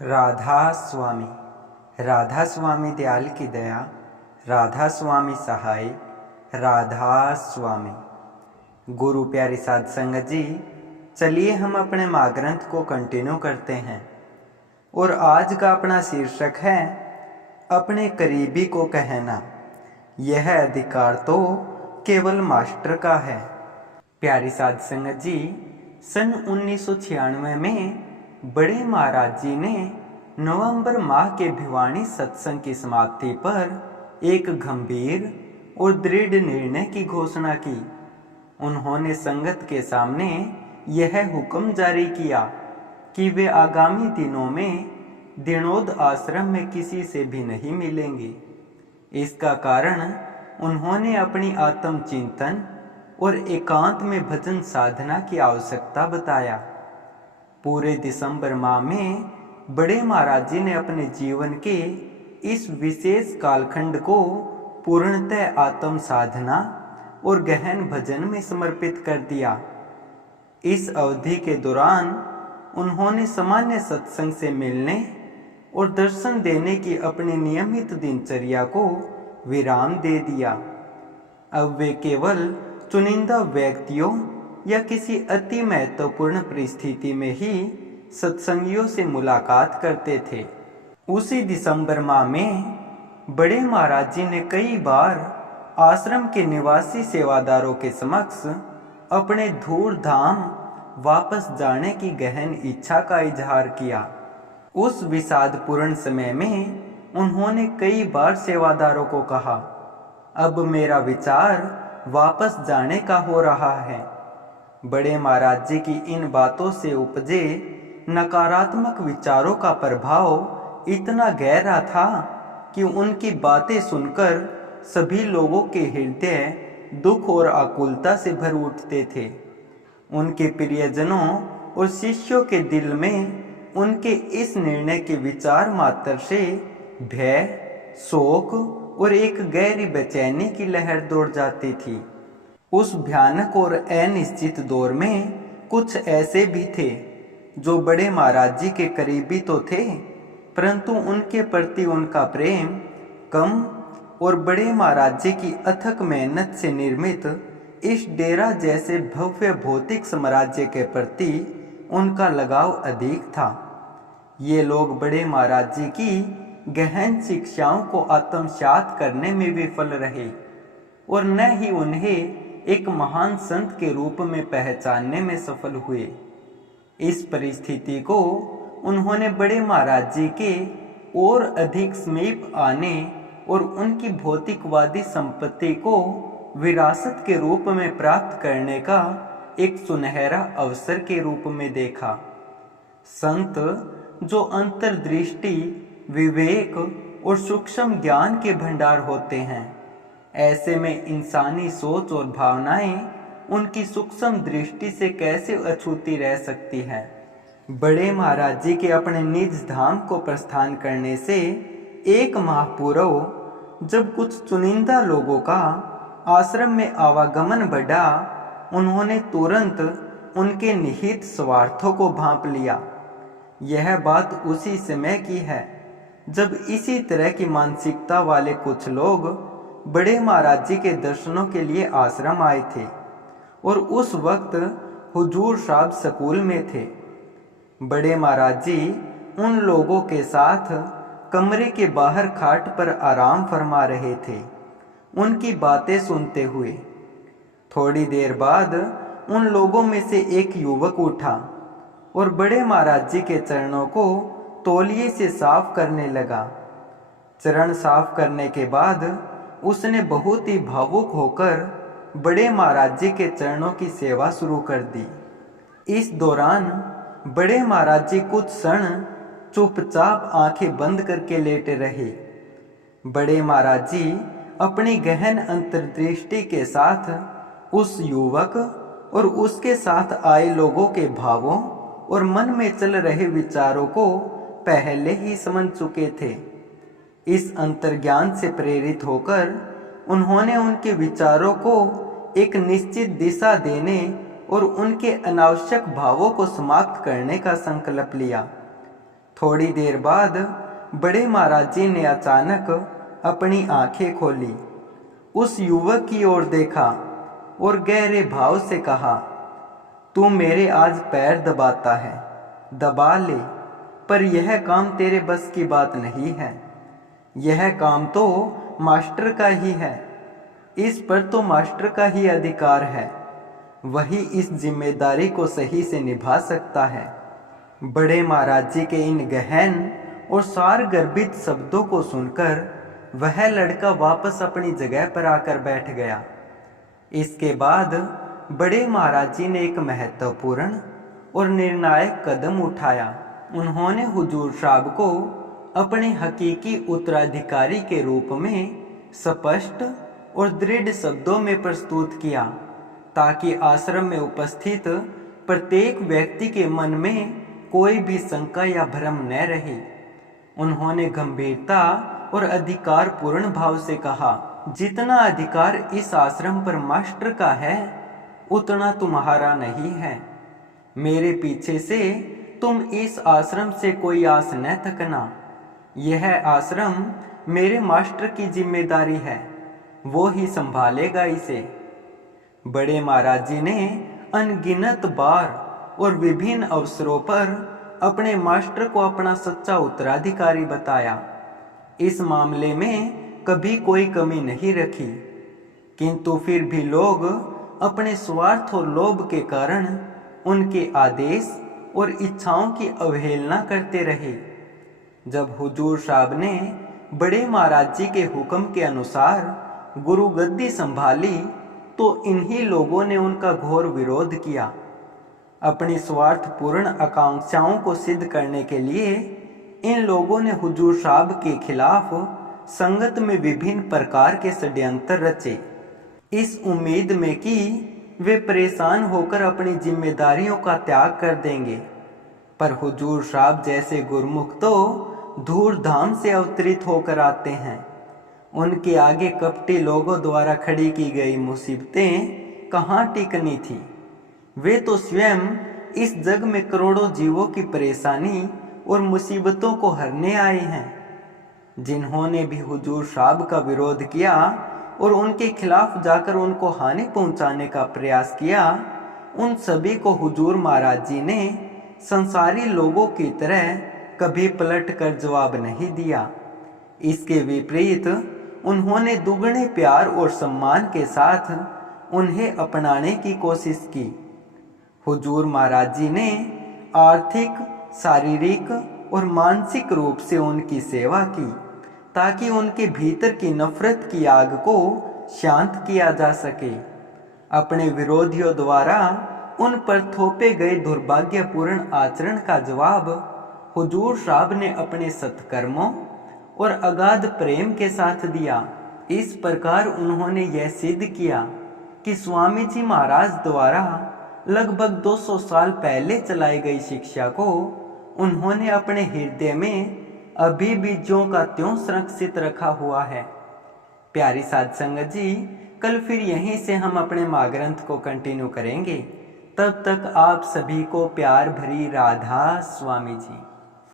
राधा स्वामी। राधा स्वामी दयाल की दया, राधा स्वामी सहाय, राधा स्वामी। गुरु प्यारी साध संगत जी, चलिए हम अपने महाग्रंथ को कंटिन्यू करते हैं। और आज का अपना शीर्षक है अपने करीबी को कहना, यह अधिकार तो केवल मास्टर का है। प्यारी साध संगत जी, सन 1996 में बड़े महाराज जी ने नवंबर माह के भिवानी सत्संग की समाप्ति पर एक गंभीर और दृढ़ निर्णय की घोषणा की। उन्होंने संगत के सामने यह हुक्म जारी किया कि वे आगामी दिनों में दिनोद आश्रम में किसी से भी नहीं मिलेंगे। इसका कारण उन्होंने अपनी आत्मचिंतन और एकांत में भजन साधना की आवश्यकता बताया। पूरे दिसंबर माह में बड़े महाराज जी ने अपने जीवन के इस विशेष कालखंड को पूर्णतः आत्म साधना और गहन भजन में समर्पित कर दिया। इस अवधि के दौरान उन्होंने सामान्य सत्संग से मिलने और दर्शन देने की अपनी नियमित दिनचर्या को विराम दे दिया। अब वे केवल चुनिंदा व्यक्तियों या किसी अति महत्वपूर्ण परिस्थिति में ही सत्संगियों से मुलाकात करते थे। उसी दिसंबर माह में बड़े महाराज जी ने कई बार आश्रम के निवासी सेवादारों के समक्ष अपने धूर धाम वापस जाने की गहन इच्छा का इजहार किया। उस विषादपूर्ण समय में उन्होंने कई बार सेवादारों को कहा, अब मेरा विचार वापस जाने का हो रहा है। बड़े महाराज जी की इन बातों से उपजे नकारात्मक विचारों का प्रभाव इतना गहरा था कि उनकी बातें सुनकर सभी लोगों के हृदय दुख और आकुलता से भर उठते थे। उनके प्रियजनों और शिष्यों के दिल में उनके इस निर्णय के विचार मात्र से भय, शोक और एक गहरी बेचैनी की लहर दौड़ जाती थी। उस भयानक और अनिश्चित दौर में कुछ ऐसे भी थे जो बड़े महाराज जी के करीबी तो थे, परंतु उनके प्रति उनका प्रेम कम और बड़े महाराज जी की अथक मेहनत से निर्मित इस डेरा जैसे भव्य भौतिक साम्राज्य के प्रति उनका लगाव अधिक था। ये लोग बड़े महाराज जी की गहन शिक्षाओं को आत्मसात करने में विफल रहे और न ही उन्हें एक महान संत के रूप में पहचानने में सफल हुए। इस परिस्थिति को उन्होंने बड़े महाराज जी के और अधिक समीप आने और उनकी भौतिकवादी संपत्ति को विरासत के रूप में प्राप्त करने का एक सुनहरा अवसर के रूप में देखा। संत जो अंतर्दृष्टि, विवेक और सूक्ष्म ज्ञान के भंडार होते हैं, ऐसे में इंसानी सोच और भावनाएं उनकी सूक्ष्म दृष्टि से कैसे अछूती रह सकती है। बड़े महाराज जी के अपने निज धाम को प्रस्थान करने से एक माह पूर्व जब कुछ चुनिंदा लोगों का आश्रम में आवागमन बढ़ा, उन्होंने तुरंत उनके निहित स्वार्थों को भांप लिया। यह बात उसी समय की है जब इसी तरह की मानसिकता वाले कुछ लोग बड़े महाराज जी के दर्शनों के लिए आश्रम आए थे और उस वक्त हुजूर साहब स्कूल में थे। बड़े महाराज जी उन लोगों के साथ कमरे के बाहर खाट पर आराम फरमा रहे थे, उनकी बातें सुनते हुए। थोड़ी देर बाद उन लोगों में से एक युवक उठा और बड़े महाराज जी के चरणों को तौलिए से साफ करने लगा। चरण साफ करने के बाद उसने बहुत ही भावुक होकर बड़े महाराज जी के चरणों की सेवा शुरू कर दी। इस दौरान बड़े महाराज जी कुछ क्षण चुपचाप आंखें बंद करके लेटे रहे। बड़े महाराज जी अपनी गहन अंतर्दृष्टि के साथ उस युवक और उसके साथ आए लोगों के भावों और मन में चल रहे विचारों को पहले ही समझ चुके थे। इस अंतर्ज्ञान से प्रेरित होकर उन्होंने उनके विचारों को एक निश्चित दिशा देने और उनके अनावश्यक भावों को समाप्त करने का संकल्प लिया। थोड़ी देर बाद बड़े महाराज जी ने अचानक अपनी आंखें खोली, उस युवक की ओर देखा और गहरे भाव से कहा, तू मेरे आज पैर दबाता है, दबा ले, पर यह काम तेरे बस की बात नहीं है। यह काम तो मास्टर का ही है, इस पर तो मास्टर का ही अधिकार है, वही इस जिम्मेदारी को सही से निभा सकता है। बड़े महाराज जी के इन गहन और सार गर्भित शब्दों को सुनकर वह लड़का वापस अपनी जगह पर आकर बैठ गया। इसके बाद बड़े महाराज जी ने एक महत्वपूर्ण और निर्णायक कदम उठाया। उन्होंने हुजूर साहब को अपने हकीकी उत्तराधिकारी के रूप में स्पष्ट और दृढ़ शब्दों में प्रस्तुत किया, ताकि आश्रम में उपस्थित प्रत्येक व्यक्ति के मन में कोई भी शंका या भ्रम न रहे। उन्होंने गंभीरता और अधिकार पूर्ण भाव से कहा, जितना अधिकार इस आश्रम पर मास्टर का है उतना तुम्हारा नहीं है। मेरे पीछे से तुम इस आश्रम से कोई आस न तकना। यह आश्रम मेरे मास्टर की जिम्मेदारी है, वो ही संभालेगा इसे। बड़े महाराज जी ने अनगिनत बार और विभिन्न अवसरों पर अपने मास्टर को अपना सच्चा उत्तराधिकारी बताया। इस मामले में कभी कोई कमी नहीं रखी, किंतु फिर भी लोग अपने स्वार्थ और लोभ के कारण उनके आदेश और इच्छाओं की अवहेलना करते रहे। जब हुजूर साहब ने बड़े महाराज जी के हुक्म के अनुसार गुरु गद्दी संभाली तो इन्हीं लोगों ने उनका घोर विरोध किया। अपनी स्वार्थपूर्ण आकांक्षाओं को सिद्ध करने के लिए इन लोगों ने हुजूर साहब के खिलाफ संगत में विभिन्न प्रकार के षड्यंत्र रचे, इस उम्मीद में कि वे परेशान होकर अपनी जिम्मेदारियों का त्याग कर देंगे। पर हुजूर साहब जैसे गुरमुख तो धूमधाम से अवतरित होकर आते हैं। उनके आगे कपटी लोगों द्वारा खड़ी की गई मुसीबतें कहाँ टिकनी थी। वे तो स्वयं इस जग में करोड़ों जीवों की परेशानी और मुसीबतों को हरने आए हैं। जिन्होंने भी हुजूर साहब का विरोध किया और उनके खिलाफ जाकर उनको हानि पहुंचाने का प्रयास किया, उन सभी को हुजूर महाराज जी ने संसारी लोगों की तरह कभी पलट कर जवाब नहीं दिया। इसके विपरीत उन्होंने दुगने प्यार और सम्मान के साथ उन्हें अपनाने की कोशिश की। हुजूर महाराज जी ने आर्थिक, शारीरिक और मानसिक रूप से उनकी सेवा की, ताकि उनके भीतर की नफरत की आग को शांत किया जा सके। अपने विरोधियों द्वारा उन पर थोपे गए दुर्भाग्यपूर्ण आचरण का जवाब हुजूर साहब ने अपने सत्कर्मों और अगाध प्रेम के साथ दिया। इस प्रकार उन्होंने यह सिद्ध किया कि स्वामी जी महाराज द्वारा लगभग 200 साल पहले चलाई गई शिक्षा को उन्होंने अपने हृदय में अभी भी ज्यों का त्यों सुरक्षित रखा हुआ है। प्यारी साध संगत जी, कल फिर यहीं से हम अपने महाग्रंथ को कंटिन्यू करेंगे। तब तक आप सभी को प्यार भरी राधा स्वामी जी।